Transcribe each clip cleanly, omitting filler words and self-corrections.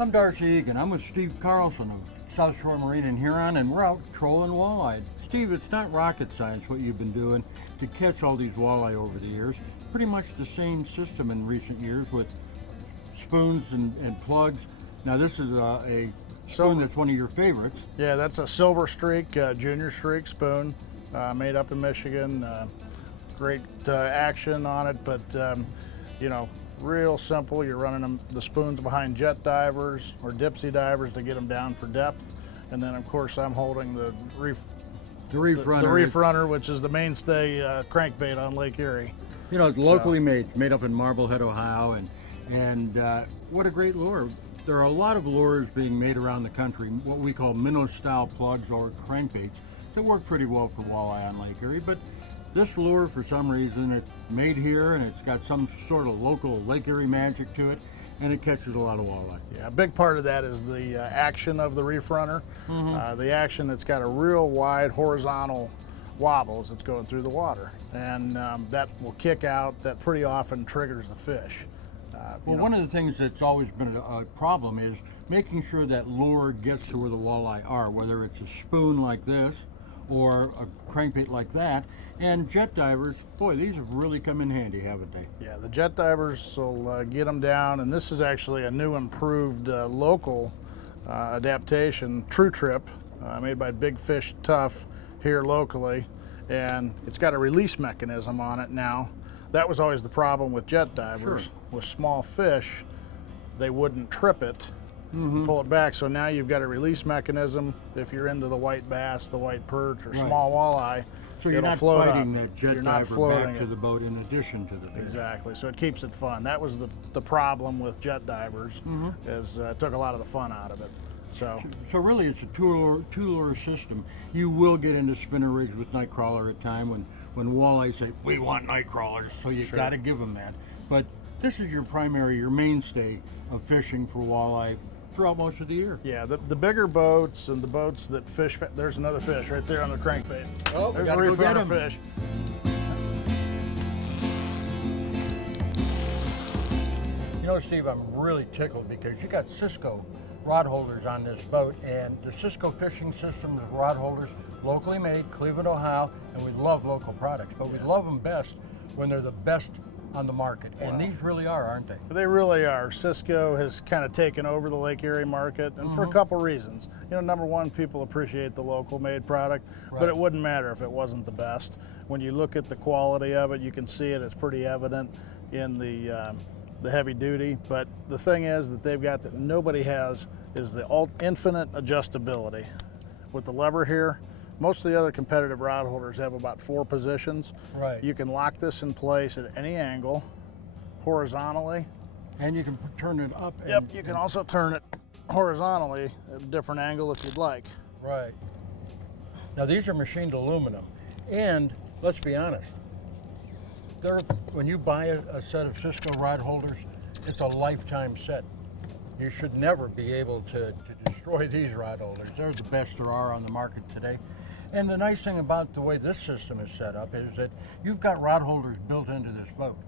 I'm D'Arcy Egan. I'm with Steve Carlson of South Shore Marine in Huron, and we're out trolling walleye. Steve, it's not rocket science what you've been doing to catch all these walleye over the years. Pretty much the same system in recent years with spoons and plugs. Now this is a spoon that's one of your favorites. Yeah, that's a Silver Streak, Junior Streak spoon, made up in Michigan. Great action on it, but you know, real simple. You're running the spoons behind jet divers or dipsy divers to get them down for depth. And then of course I'm holding the reef runner, which is the mainstay crankbait on Lake Erie. You know, it's locally made up in Marblehead, Ohio, and what a great lure. There are a lot of lures being made around the country, what we call minnow-style plugs or crankbaits that work pretty well for walleye on Lake Erie, but this lure, for some reason, it's made here and it's got some sort of local Lake Erie magic to it, and it catches a lot of walleye. Yeah, a big part of that is the action of the reef runner. The action that's got a real wide horizontal wobble as it's going through the water, and that will kick out. That pretty often triggers the fish. Well, one of the things that's always been a problem is making sure that lure gets to where the walleye are, whether it's a spoon like this or a crankbait like that. And jet divers, boy, these have really come in handy, haven't they? Yeah, the jet divers will get them down, and this is actually a new improved local adaptation, True Trip, made by Big Fish Tough here locally, and it's got a release mechanism on it now. That was always the problem with jet divers. Sure. With small fish, they wouldn't trip it, pull it back. So now you've got a release mechanism. If you're into the white bass, the white perch, or small walleye, so you're it'll not float fighting up. that jet You're not diver floating back to it. the boat in addition to the fish. Exactly. So it keeps it fun. That was the problem with jet divers, is it took a lot of the fun out of it. So really, it's a two lure system. You will get into spinner rigs with night crawler at time when walleye say we want night crawlers, so you got to give them that. But this is your mainstay of fishing for walleye throughout most of the year. yeah, the bigger boats and the boats that fish. There's another fish right there on the crankbait. Oh, there's gotta a go reef get runner him. fish. You know, Steve, I'm really tickled because you got Cisco Rod Holders on this boat, and the Cisco fishing system is rod holders, locally made, Cleveland, Ohio, and we love local products, but we love them best when they're the best on the market, and these really are, aren't they? They really are. Cisco has kind of taken over the Lake Erie market, and for a couple reasons. You know, number one, people appreciate the local made product, but it wouldn't matter if it wasn't the best. When you look at the quality of it, you can see it. It's pretty evident in the heavy duty. But the thing is that they've got that nobody has is the infinite adjustability. With the lever here, most of the other competitive rod holders have about 4 positions. Right. You can lock this in place at any angle, horizontally. And you can turn it up. And, Yep, you can also turn it horizontally at a different angle if you'd like. Right. Now these are machined aluminum, and let's be honest, when you buy a set of Cisco rod holders, it's a lifetime set. You should never be able to destroy these rod holders. They're the best there are on the market today. And the nice thing about the way this system is set up is that you've got rod holders built into this boat.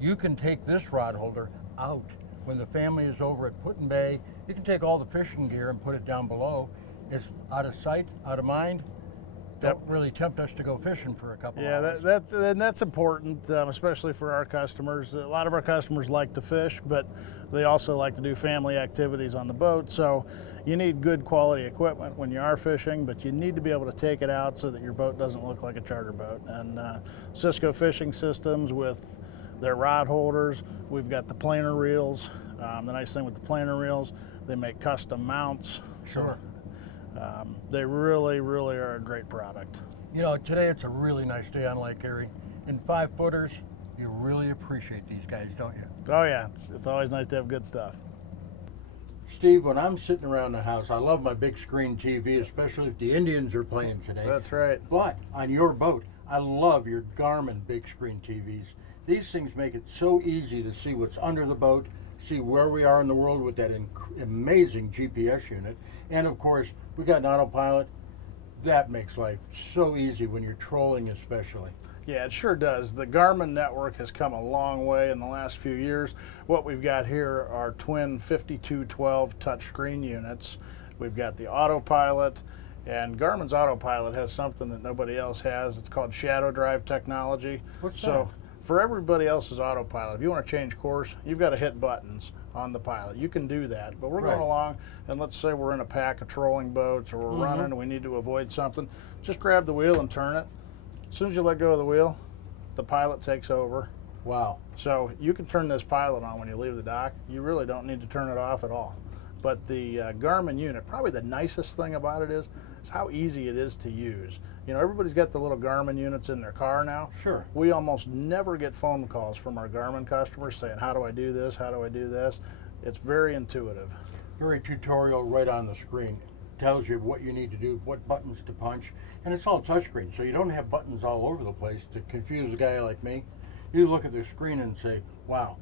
You can take this rod holder out when the family is over at Put in Bay. You can take all the fishing gear and put it down below. It's out of sight, out of mind. Don't really tempt us to go fishing for a couple hours. Yeah, that's important, especially for our customers. A lot of our customers like to fish, but they also like to do family activities on the boat. So you need good quality equipment when you are fishing, but you need to be able to take it out so that your boat doesn't look like a charter boat. And Cisco Fishing Systems with their rod holders, we've got the planer reels. The nice thing with the planer reels, they make custom mounts. Sure. They really, really are a great product. You know, today it's a really nice day on Lake Erie. In 5-footers, you really appreciate these guys, don't you? Oh yeah, it's always nice to have good stuff. Steve, when I'm sitting around the house, I love my big screen TV, especially if the Indians are playing today. That's right. But on your boat, I love your Garmin big screen TVs. These things make it so easy to see what's under the boat, see where we are in the world with that amazing GPS unit. And of course, we got an autopilot. That makes life so easy when you're trolling especially. Yeah, it sure does. The Garmin network has come a long way in the last few years. What we've got here are twin 5212 touchscreen units. We've got the Autopilot, and Garmin's Autopilot has something that nobody else has. It's called shadow drive technology. What's so that? For everybody else's Autopilot, if you want to change course, you've got to hit buttons on the pilot. You can do that, but we're Right. going along, and let's say we're in a pack of trolling boats, or we're running and we need to avoid something. Just grab the wheel and turn it. As soon as you let go of the wheel, the pilot takes over. Wow. So you can turn this pilot on when you leave the dock. You really don't need to turn it off at all. But the Garmin unit, probably the nicest thing about it is how easy it is to use. You know, everybody's got the little Garmin units in their car now. Sure. We almost never get phone calls from our Garmin customers saying, how do I do this? How do I do this? It's very intuitive. Very tutorial right on the screen. Tells you what you need to do, what buttons to punch, and it's all touchscreen, so you don't have buttons all over the place to confuse a guy like me. You look at the screen and say, wow,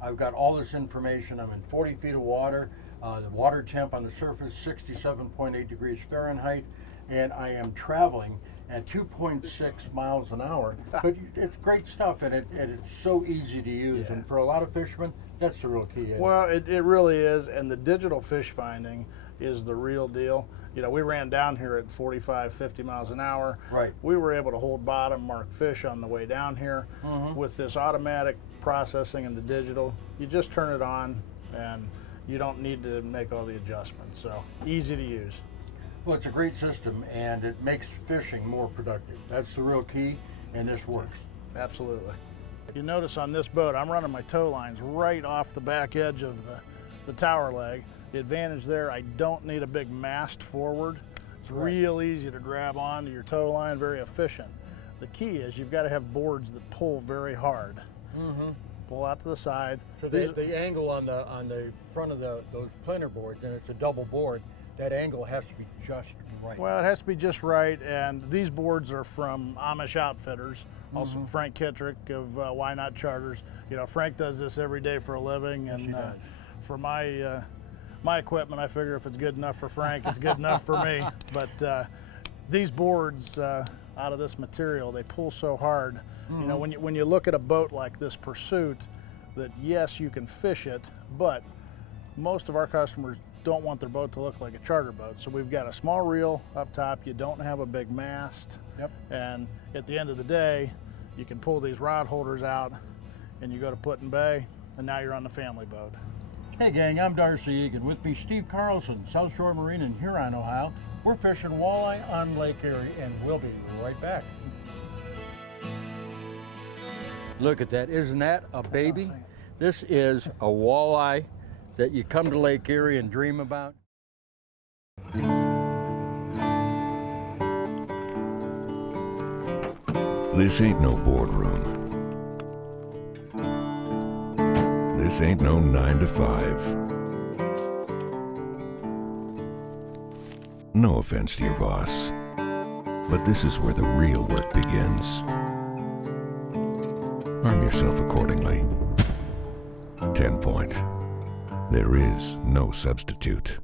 I've got all this information. I'm in 40 feet of water. The water temp on the surface, 67.8 degrees Fahrenheit, and I am traveling at 2.6 miles an hour. But it's great stuff, and it's so easy to use. Yeah. And for a lot of fishermen, that's the real key. Isn't it? Well, it really is, and the digital fish finding is the real deal. You know, we ran down here at 45, 50 miles an hour. Right. We were able to hold bottom, mark fish on the way down here. With this automatic processing and the digital, you just turn it on, and you don't need to make all the adjustments. So easy to use. Well, it's a great system, and it makes fishing more productive. That's the real key, and this works. Absolutely. You notice on this boat, I'm running my tow lines right off the back edge of the tower leg. The advantage there, I don't need a big mast forward. It's real easy to grab onto your tow line, very efficient. The key is you've got to have boards that pull very hard. Pull out to the side. So the angle on the front of those planer boards, and it's a double board, that angle has to be just right. Well, it has to be just right, and these boards are from Amish outfitters. Also, Frank Kittrick of Why Not Charters. You know, Frank does this every day for a living, and for my equipment, I figure if it's good enough for Frank, it's good enough for me. But these boards out of this material, they pull so hard. You know, when you look at a boat like this Pursuit, that yes, you can fish it, but most of our customers don't want their boat to look like a charter boat. So we've got a small reel up top. You don't have a big mast. Yep. And at the end of the day, you can pull these rod holders out, and you go to Put-in-Bay, and now you're on the family boat. Hey gang, I'm D'Arcy Egan. With me, Steve Carlson, South Shore Marine in Huron, Ohio. We're fishing walleye on Lake Erie, and we'll be right back. Look at that, isn't that a baby? This is a walleye that you come to Lake Erie and dream about. This ain't no boardroom. This ain't no 9 to 5. No offense to your boss, but this is where the real work begins. Arm yourself accordingly. 10 Point. There is no substitute.